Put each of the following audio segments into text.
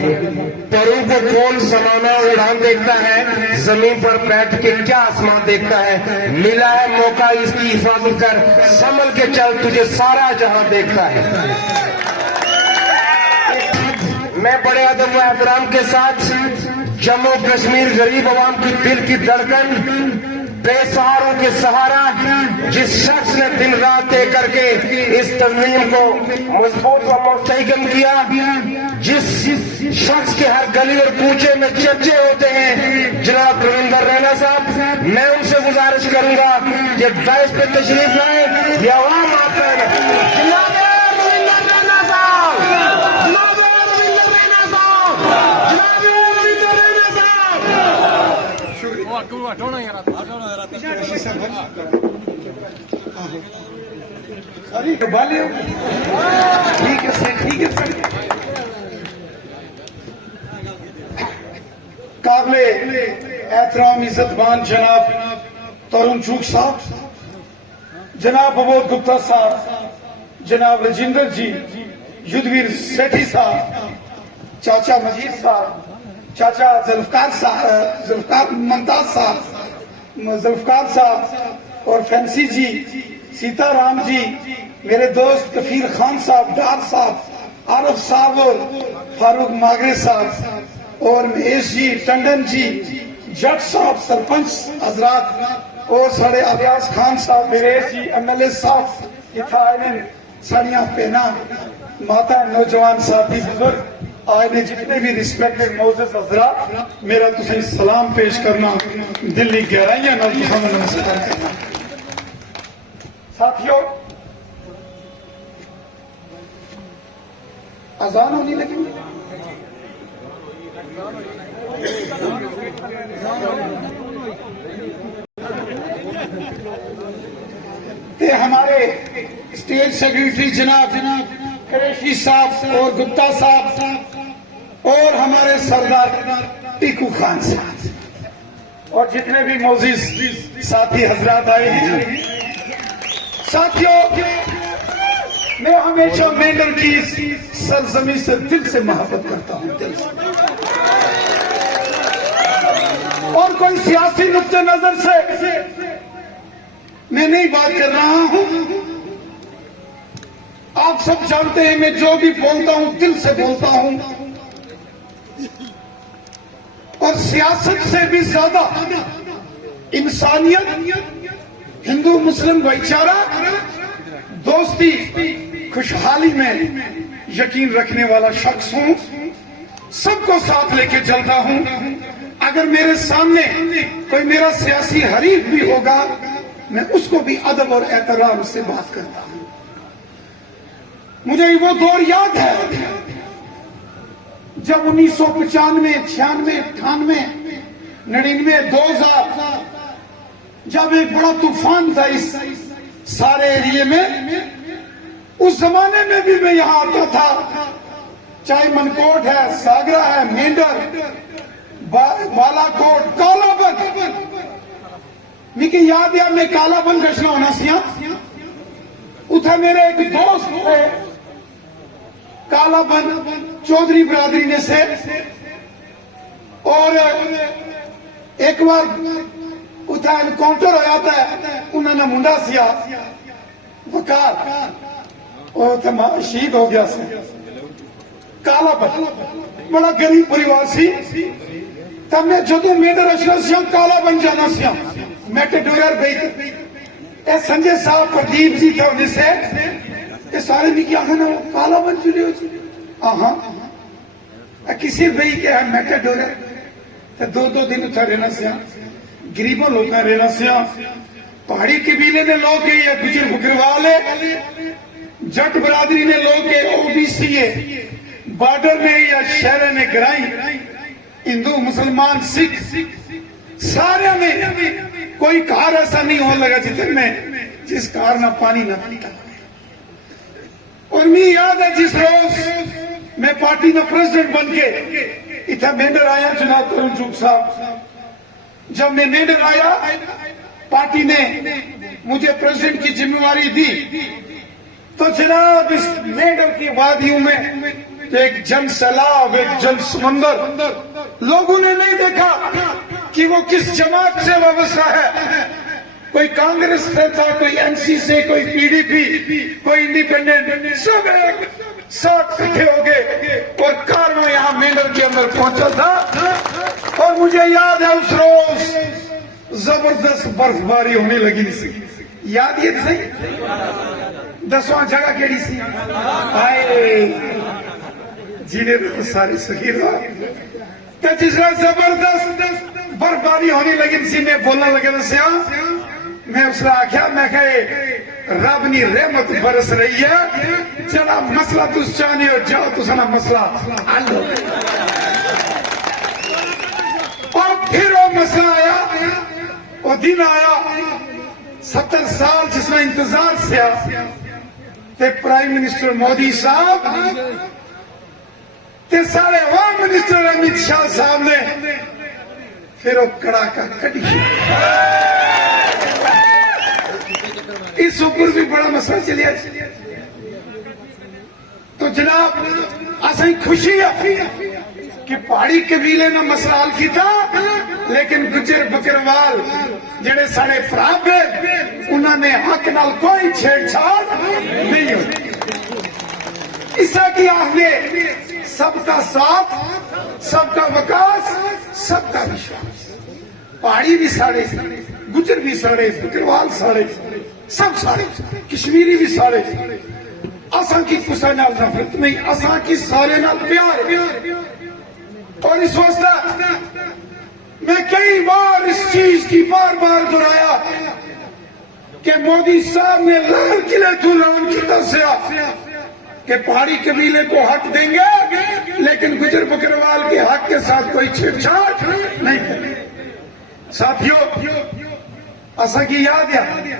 परों को कौन समाना उड़ान देखता है, जमीन पर बैठ के क्या आसमान देखता है। मिला है मौका इसकी हिफाजत कर, संभल के चल तुझे सारा जहां देखता है। मैं बड़े अदब व एहतराम के साथ जम्मू कश्मीर गरीब आवाम की दिल की धड़कन, बेसहारों के सहारा, जिस शख्स ने दिन रात एक करके इस तंजीम को मजबूत व मुस्तहकम किया, जिस शख्स के हर गली और कूचे में चर्चे होते हैं, जनाब रविंदर रैना साहब, मैं उनसे गुजारिश करूंगा कि बैस पे तशरीफ लाए, ये आवाम आपका है। जनाब रविंदर रैना साहब, जनाब रविंदर रैना साहब, जनाब रविंदर रैना साहब। अरे बाले ठीक है सर, ठीक है सर। काबिले एहतराम इज्जतमान जनाब तरुण चूक साहब, जनाब अबोध गुप्ता साहब, जनाब राजिंदर जी, युद्धवीर सेठी साहब, चाचा मजीद साहब, चाचा जुल्फकार साहब, जुल्फकार मुमताज साहब, जुल्फकार साहब और फैंसी जी, सीताराम जी, मेरे दोस्त कफीर खान साहब, डार साहब, आरफ साहब और फारूक मागरे साहब और महेश जी, टंडन जी, जट साहब, सरपंच हजरात और साढ़े अब्यास खान साहब, मेरेश जी, MLA साहब, इथाइन साड़ियां पहना, माता नौजवान साथी बुजुर्ग आए ने, जितने भी रिस्पेक्टेड मोअज़्ज़ज़ हजरात, मेरा तुसें सलाम पेश करना दिल्ली गहराइयां नाल तुसां नूं नमस्कार करना। साथियों, अजान होने लगी। ते हमारे स्टेट सेक्रेटरी जनाब कुरैशी साहब और गुप्ता साहब और हमारे सरदार टीकू खान साहब और जितने भी मोअज़्ज़िज़ साथी हजरात आए हैं। साथियों, मैं हमेशा मेंढर की सरजमी से दिल से मोहब्बत करता हूं, दिल से। और कोई सियासी नुक्ते नजर से मैं नहीं बात कर रहा हूं। आप सब जानते हैं मैं जो भी बोलता हूं दिल से बोलता हूं, और सियासत से भी ज्यादा इंसानियत, हिंदू मुस्लिम भाईचारा, दोस्ती, खुशहाली में यकीन रखने वाला शख्स हूं। सबको साथ लेके चलता हूं। अगर मेरे सामने कोई मेरा सियासी हरीफ भी होगा, मैं उसको भी अदब और एहतराम से बात करता हूं। मुझे वो दौर याद है जब 1995, 96, 98, 99, 2000 जब एक बड़ा तूफान था इस सारे एरिए में। उस जमाने में भी मैं यहां आता था, चाहे मनकोट है, सागरा है, मेंढर, बालाकोट, कालाबन। मिकी याद है मैं कालाबन गशना होना सिया। उठा मेरे एक दोस्त थे कालाबन चौधरी बरादरी ने से, और एक बार उठा एनकाउंटर होया था, उन्होंने मुंडा सिया वकार, और शहीद हो गया से। कालाबन बड़ा गरीब परिवार सी। तब मैं जो मेरे रचना सिया कालाबन जाना सिया, मेटाडोर गई। संजय साहब, प्रदीप जी थे उनसे, ये सारे मिकी आखना कालाबन चले हो। हाँ, किसी भाई के है मेटाडोर, तो 2-2 दिन उठा रहना सिया। गरीबों लोग रहना सिया। पहाड़ी कबीले ने लोग के, या गुजर बकरवाल है, जट बरादरी ने लोग के, OBC है, बॉर्डर में या शहर में गिराई, हिंदू मुसलमान सिख सारे में कोई कार ऐसा नहीं होने लगा जिस कार ना पानी ना पीता। और मैं याद है जिस रोज मैं पार्टी में प्रेसिडेंट बन के इतना मेंढर आया, जनाब तरुण चूक साहब, जब मैं मेंढर आया, पार्टी ने मुझे प्रेसिडेंट की जिम्मेवारी दी, तो जनाब इस मेंढर की वादियों में एक जन सैलाब, एक जन समंदर, लोगों ने नहीं देखा कि वो किस जमात से वाबस्ता है। कोई कांग्रेस से था, कोई एनसी से, कोई पीडीपी, कोई इंडिपेंडेंट, सब एक साथ इकट्ठे हो गए और कारवां यहाँ मेंढर के अंदर पहुंचा था। और मुझे याद है उस रोज जबरदस्त बर्फबारी होने लगी थी। याद ये सही 10वां जगह केड़ी सी आए जिन्हें तो सारे सही रहा कि जिसमें जबरदस्त बर्फबारी होने लगी थी। मैं बोलने लगे दसिया, मैं उसने आख्या, मैं कहे रब नी रहमत बरस रही है, चला मसला तुस चाहने हो जाओ, तुसा मसला हल हो। और फिर वो मसला आया, वो दिन आया 70 साल जिसने इंतजार से ते प्राइम मिनिस्टर मोदी साहब ते सारे होम मिनिस्टर अमित शाह साहब ने फिर वो कड़ाका कटी। इस ऊपर भी बड़ा मसला चलिया। तो जनाब असें खुशी है कि पहाड़ी कबीले ने मसला हल किया, लेकिन गुजर बकरवाल जेडे साढ़े भरा पे उन्होंने हक नाल कोई छेड़छाड़ नहीं हुई। इसा की आखने सबका साथ, सबका विकास, सबका विश्वास। पहाड़ी भी साढ़े, गुजर भी साढ़े, बकरवाल साढ़े, सब साढ़े, कश्मीरी भी साढ़े। असा की कुसा नाल नफरत नहीं, असा की सारे नाल प्यार। और इस वास्ते मैं कई बार इस चीज की बार बार दोहराया कि मोदी साहब ने लाल किले तो ऐलान किया कि पहाड़ी कबीले को हक देंगे, लेकिन गुजर बकरवाल के हक के साथ कोई छेड़छाड़ नहीं करेंगे। साथियों असा की याद है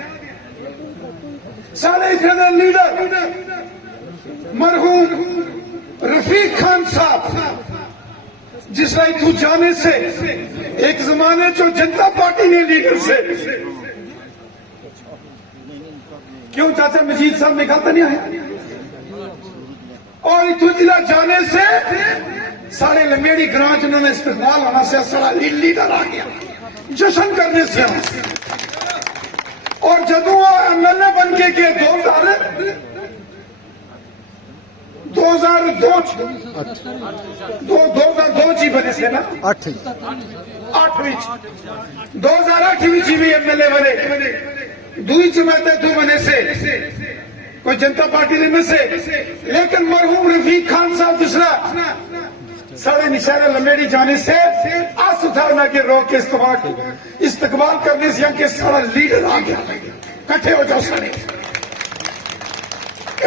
सारे इधर लीडर मरहूम रफीक खान साहब, जिसने इतू जाने से एक जमाने जो जनता पार्टी ने लीडर से, क्यों चाचा मजीद साहब निकालता नहीं आया, और इतू जिला जाने से सारे लंगेड़ी ग्रां च उन्होंने इस्तेमाल होना से सारा लीडर आ गया जश्न करने से। और जदों एमएलए बन के 2002 ची बने से ना 8 2008 भी एमएलए बने, दुई जमाते तू बने से कोई जनता पार्टी ने में से। लेकिन मरहूम रफीक खान साहब दूसरा साढ़े निशारे लंबेड़ी जाने से आस उठाना के रोक के इस्तकबाल करने से कि सारा लीडर आ गया, कट्ठे हो जाओ सारे।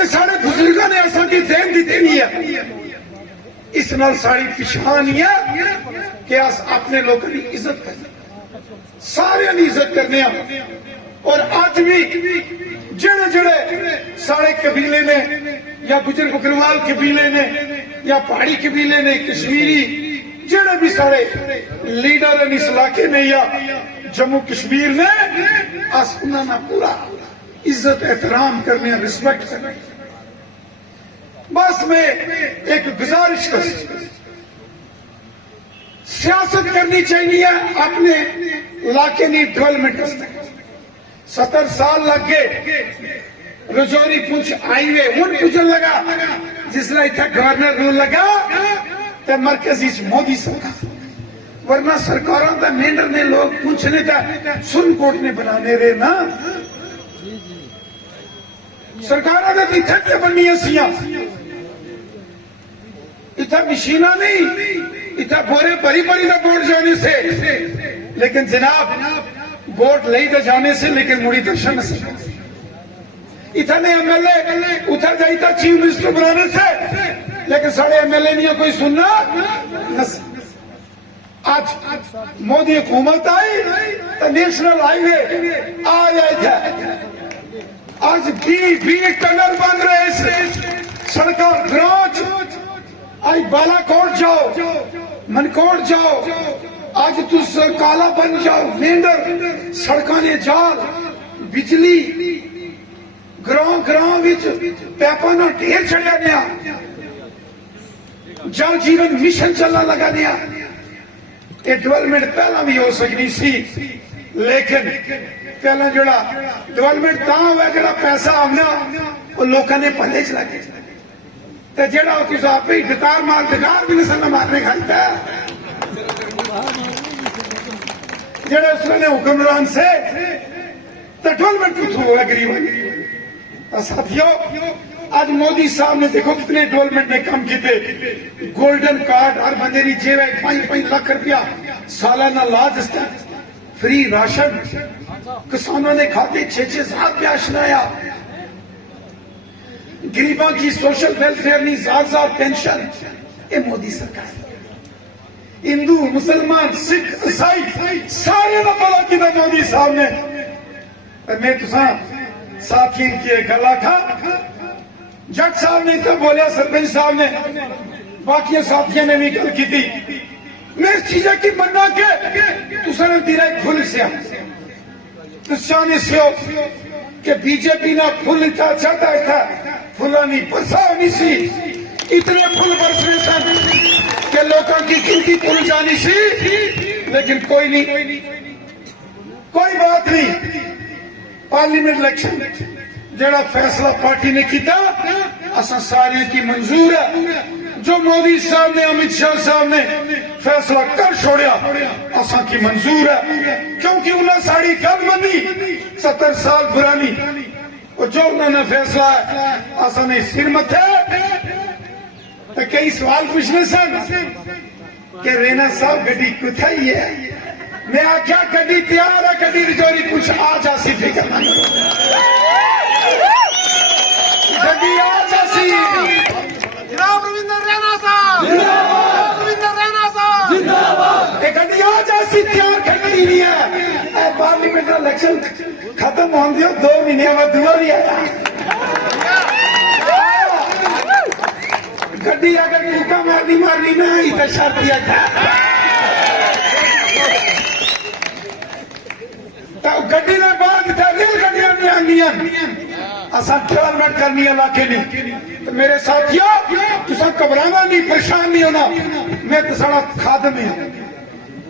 साढ़े बुजुर्गों ने असा की देन दी नहीं है, इस नाल सारी पिछान है कि अस अपने लोगों की इज्जत करने, सारे की इज्जत करने। और अज भी जेड़े जेड़े सारे कबीले ने या गुजर बकरवाल कबीले ने या पहाड़ी कबीले ने, कश्मीरी जेड़े भी सारे लीडर इस इलाके ने या जम्मू कश्मीर ने, अस उन्होंने पूरा इज्जत एहतराम करने, रिस्पेक्ट करने। बस मैं एक गुजारिश कर, सियासत करनी चाहिए अपने इलाके की डेवलपमेंट। 70 साल लग गए रजौरी पुंछ हाईवे हूं पुजन लगा, जिसने इतना गवर्नर रूल लगा तो मरकजी मोदी सरकार, वरना सरकारों का मेंढर ने लोग पुंछने का सुनकोट ने बनाने रहे ना। सरकारों ने इतने बननी सिया, इतना मशीना नहीं, इतना बोरे भरी भरी का वोट जाने से। लेकिन जनाब वोट ले तो जाने से, लेकिन मुड़ी दर्शन से इतने एमएलए उतर जाई था चीफ मिनिस्टर बनाने से, लेकिन साढ़े एमएलए नहीं कोई सुनना। आज मोदी हुकूमत आई तो नेशनल हाईवे आ जाए, आज 20 टनल बन रहे सड़क ग्रांच, आज बालाकोट जाओ, मनकोट जाओ, आज तुस काला बन जाओ, मेंढर सड़क ने जाल, बिजली ग्रां विच पैपां दा ढेर चढ़िया गया, जल जीवन मिशन चलना लगा दिया। ये डेवलपमेंट पहला भी हो सकनी सी, लेकिन पहला जोड़ा डेवलपमेंट ता हुआ जो पैसा आना वो लोगों ने भले च लगे, तो जेड़ा तुम आप ही डकार मार डकार भी नहीं मारने खाता जेड़ा उस वेले हुक्मरान से, तो डेवलपमेंट कितों हुआ गरीब। साथियों, आज मोदी साहब ने देखो कितने डेवलपमेंट में काम किए। गोल्डन कार्ड हर बंदे की जेब 5-5 लाख रुपया सालाना ला दिता, फ्री राशन, किसानों ने खाते 6-6 हजार रुपया सुनाया, गरीबों की सोशल वेलफेयर नहीं 1000 पेंशन। ये मोदी सरकार, हिंदू मुसलमान सिख ईसाई सारे का भला किया मोदी साहब ने। मैं तुसा साथी की गल आखा, जट साहब ने तो बोलिया, सरपंच साहब ने, बाकी साथियों ने भी गल की थी। मैं इस चीज की मना के तुसाने दिला फुल से तुसाने से कि बीजेपी ना फुल था चाहता था, फुला नहीं बरसा नहीं सी, इतने फुल बरसने सन कि लोगों की गिनती भूल जानी सी। लेकिन कोई नहीं, कोई बात नहीं। पार्लियामेंट इलेक्शन जरा फैसला पार्टी ने किया, असा सारे की मंजूर है। जो मोदी साहब ने, अमित शाह साहब ने फैसला कर छोड़िया, असा की मंजूर है, क्योंकि उन्हें साड़ी गल मनी 70 साल पुरानी। और जो उन्होंने फैसला असा ने सिर मथे। तो कई सवाल पूछने सन कि रेना साहब गड्डी कुछ ही है। मैं आख्या गड्डी तैयार है, गड्डी रजौरी कुछ आ जा सी, फिक्र ना करो, गड्डी आ जा सी। जनाब रविंदर रैना साहब, जिंदाबाद रविंदर रैना साहब, जिंदाबाद। एक गड्डी आ जा सी, तैयार खड़ी नहीं है। पार्लियामेंट इलेक्शन खत्म होने दियो, 2 महीने बाद दुआ नहीं आया। गड्डी अगर कूका मारनी ना आई तो शर्त दिया था। तो गड्डी ने बाद रेल गड्डियां नहीं आनिया, असा डेवलपमेंट करनी इलाके नहीं। तो मेरे साथियों, तुसा घबराना नहीं, परेशान नहीं होना। मैं तो सारा खादम है,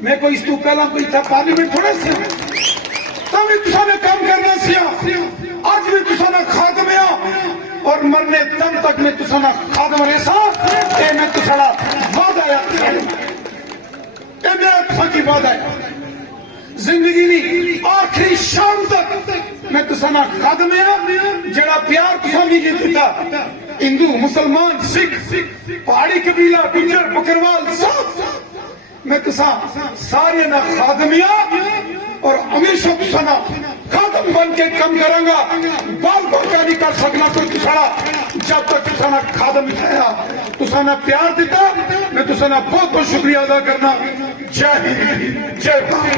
मैं कोई इस तू पहला कोई था पार्लियामेंट थोड़ा सी, तब भी तुसा ने काम करना सिया। आज भी तुसा ने खादम है, और मरने दम तक मैं तुसा ना खादम रहे साथ। मैं तुसा वादा है, मेरा तुसा की वादा है, जिंदगी की आखिरी शाम तक मैं तुसा ना खादम है। जरा प्यार तुसा नहीं दिता, हिंदू मुसलमान सिख पहाड़ी कबीला गुज्जर बकरवाल सब, मैं तुसा सारे ना खादमिया। और हमेशा तुसा ना खादम बन के कम करांगा। बाल बाका नहीं कर सकना कोई तुसा, जब तक तुसा ना खादम खाया, तुसा ना प्यार दिता। मैं तुसा ना बहुत बहुत शुक्रिया अदा करना। जय हिंद, जय भारत।